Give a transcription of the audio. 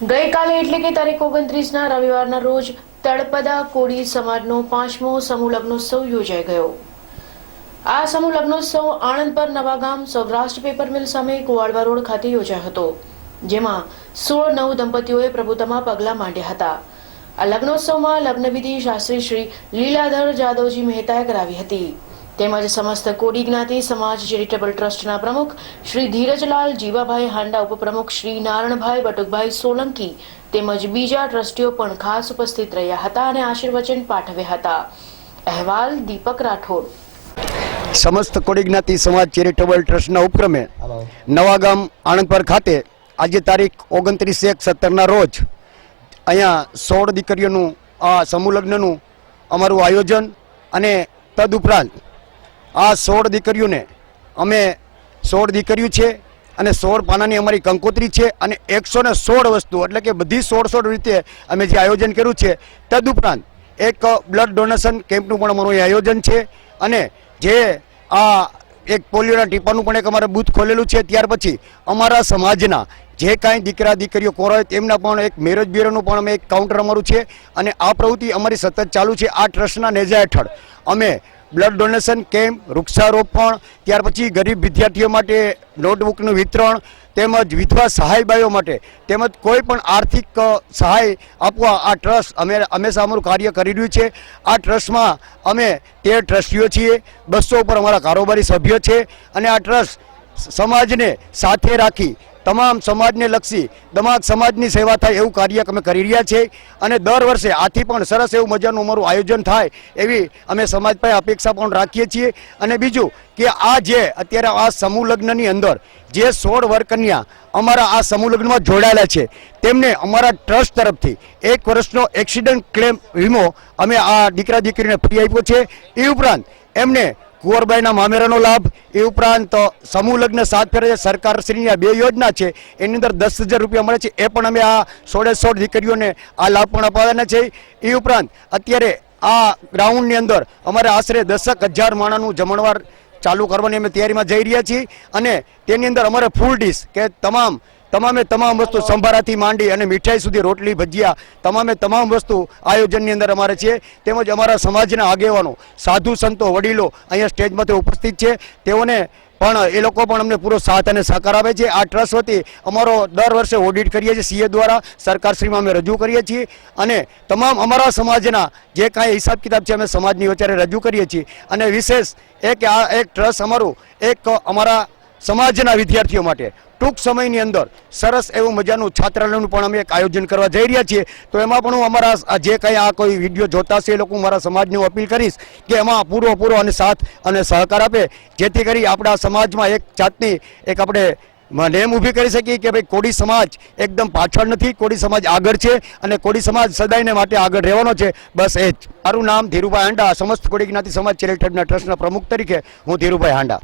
ગઈકાલે એટલે કે તારીખ ઓગણત્રીસના રવિવારના રોજ તળપદા કોળી સમાજનો પાંચમો સમૂહ લગ્નોત્સવ યોજાઈ ગયો. આ સમૂહ લગ્નોત્સવ આણંદ પર નવાગામ સૌરાષ્ટ્ર પેપર મિલ સામે કુવાડવા રોડ ખાતે યોજાયો હતો, જેમાં સોળ નવ દંપતીઓએ પ્રભુતામાં પગલાં માંડ્યા હતા. આ લગ્નોત્સવમાં લગ્નવિધિ શાસ્ત્રી શ્રી લીલાધર જાદવજી મહેતાએ કરાવી હતી. તેમજ સમસ્ત કોડી જ્ઞાતિ સમાજ ચેરિટેબલ ટ્રસ્ટના પ્રમુખ શ્રી ધીરજલાલ જીવાભાઈ હાંડા ઉપપ્રમુખ શ્રી નારણભાઈ બટુકભાઈ સોલંકી તેમજ બીજા ટ્રસ્ટીઓ પણ ખાસ ઉપસ્થિત રહ્યા હતા અને આશીર્વચન પાઠવ્યા હતા. અહેવાલ દીપક રાઠોડ. સમસ્ત કોડી જ્ઞાતિ સમાજ ચેરિટેબલ ટ્રસ્ટના ઉપક્રમે નવાગામ આણંદપર ખાતે આજે તારીખ ઓગણત્રીસ એક સત્તરના રોજ અહીંયા સોળ દીકરીઓનું આ સમૂહ લગ્નનું અમારું આયોજન અને તદુપરાંત આ સોળ દીકરીઓને અમે સોળ દીકરીઓ છે અને સોળ પાનાની અમારી કંકોત્રી છે અને એકસો ને સોળ વસ્તુ એટલે કે બધી સોળ સોળ રીતે અમે જે આયોજન કર્યું છે, તદુપરાંત એક બ્લડ ડોનેશન કેમ્પનું પણ અમારું આયોજન છે અને જે આ એક પોલિયોના ટીપાનું પણ એક અમારે બૂથ ખોલેલું છે. ત્યાર પછી અમારા સમાજના જે કાંઈ દીકરા દીકરીઓ કોરાય તેમના પણ એક મેરેજ બ્યુરોનું પણ અમે એક કાઉન્ટર અમારું છે અને આ પ્રવૃત્તિ અમારી સતત ચાલુ છે. આ ટ્રસ્ટના નેજા હેઠળ અમે બ્લડ ડોનેશન કેમ્પ, વૃક્ષારોપણ, ત્યાર પછી ગરીબ વિદ્યાર્થીઓ માટે નોટબુકનું વિતરણ, તેમજ વિધવા સહાયબાઈઓ માટે તેમજ કોઈ પણ આર્થિક સહાય આપવા આ ટ્રસ્ટ અમે હંમેશા અમારું કાર્ય કરી રહ્યું છે. આ ટ્રસ્ટમાં અમે તેર ટ્રસ્ટીઓ છીએ, બસો ઉપર અમારા કારોબારી સભ્યો છે અને આ ટ્રસ્ટ સમાજને સાથે રાખી તમામ સમાજને લક્ષી દમાક સમાજની સેવા થાય એવું કાર્ય અમે કરી રહ્યા છીએ. અને દર વર્ષે આથી પણ સરસ એવું મજાનું અમારું આયોજન થાય એવી અમે સમાજ પાસે અપેક્ષા પણ રાખીએ છીએ. અને બીજું કે આ જે અત્યારે આ સમૂહ લગ્નની અંદર જે સોળ વરકન્યા અમારા આ સમૂહ લગ્નમાં જોડાયેલા છે, તેમને અમારા ટ્રસ્ટ તરફથી એક વર્ષનો એક્સિડન્ટ ક્લેમ વીમો અમે આ દીકરા દીકરીને ફ્રી આપ્યો છે. એ ઉપરાંત એમને કુંવરબાઈના મામેરાનો લાભ. એ ઉપરાંત સમૂહ લગ્ન સાત ફેરે સરકારશ્રીની આ બે યોજના છે. એની અંદર દસ હજાર રૂપિયા મળે છે. એ પણ અમે આ સોળે સોળ દીકરીઓને આ લાભ પણ અપાવવાના છે. એ ઉપરાંત અત્યારે આ ગ્રાઉન્ડની અંદર અમારે આશરે દસક હજાર માણાનું જમણવાર ચાલુ કરવાની અમે તૈયારીમાં જઈ રહ્યા છીએ. અને તેની અંદર અમારે ફૂલ ડીશ કે તમામ તમામે તમામ વસ્તુ સંભારાથી માંડી અને મીઠાઈ સુધી રોટલી ભજીયા તમામે તમામ વસ્તુ આયોજનની અંદર અમારે છે. તેમજ અમારા સમાજના આગેવાનો સાધુ સંતો વડીલો અહીંયા સ્ટેજમાંથી ઉપસ્થિત છે. તેઓને પણ એ લોકો પણ અમને પૂરો સાથ અને સહકાર આપે છે. આ ટ્રસ્ટ વતી અમારો દર વર્ષે ઓડિટ કરીએ છીએ સીએ દ્વારા સરકારશ્રીમાં અમે રજૂ કરીએ છીએ અને તમામ અમારા સમાજના જે કાંઈ હિસાબ કિતાબ છે અમે સમાજની વચ્ચે રજૂ કરીએ છીએ. અને વિશેષ એક આ એક ટ્રસ્ટ અમારું એક અમારા સમાજના વિદ્યાર્થીઓ માટે. ટૂંક સમયની અંદર સરસ એવું મજાનું છાત્રાલયનું પણ અમે એક આયોજન કરવા જઈ રહ્યા છીએ. તો એમાં પણ હું અમારા જે કંઈ આ કોઈ વીડિયો જોતા છે એ લોકો મારા સમાજને હું અપીલ કરીશ કે એમાં પૂરો પૂરો અને સાથ અને સહકાર આપે. જેથી કરી આપણા સમાજમાં એક જાતની એક આપણે નેમ ઊભી કરી શકીએ કે ભાઈ કોડી સમાજ એકદમ પાછળ નથી કોડી સમાજ આગળ છે અને કોડી સમાજ સદાયને માટે આગળ રહેવાનો છે. બસ એ જ. મારું નામ ધીરુભાઈ હાંડા, સમસ્ત કોડી જ્ઞાતિ સમાજ ચેરિટેબલના ટ્રસ્ટના પ્રમુખ તરીકે હું ધીરુભાઈ હાંડા.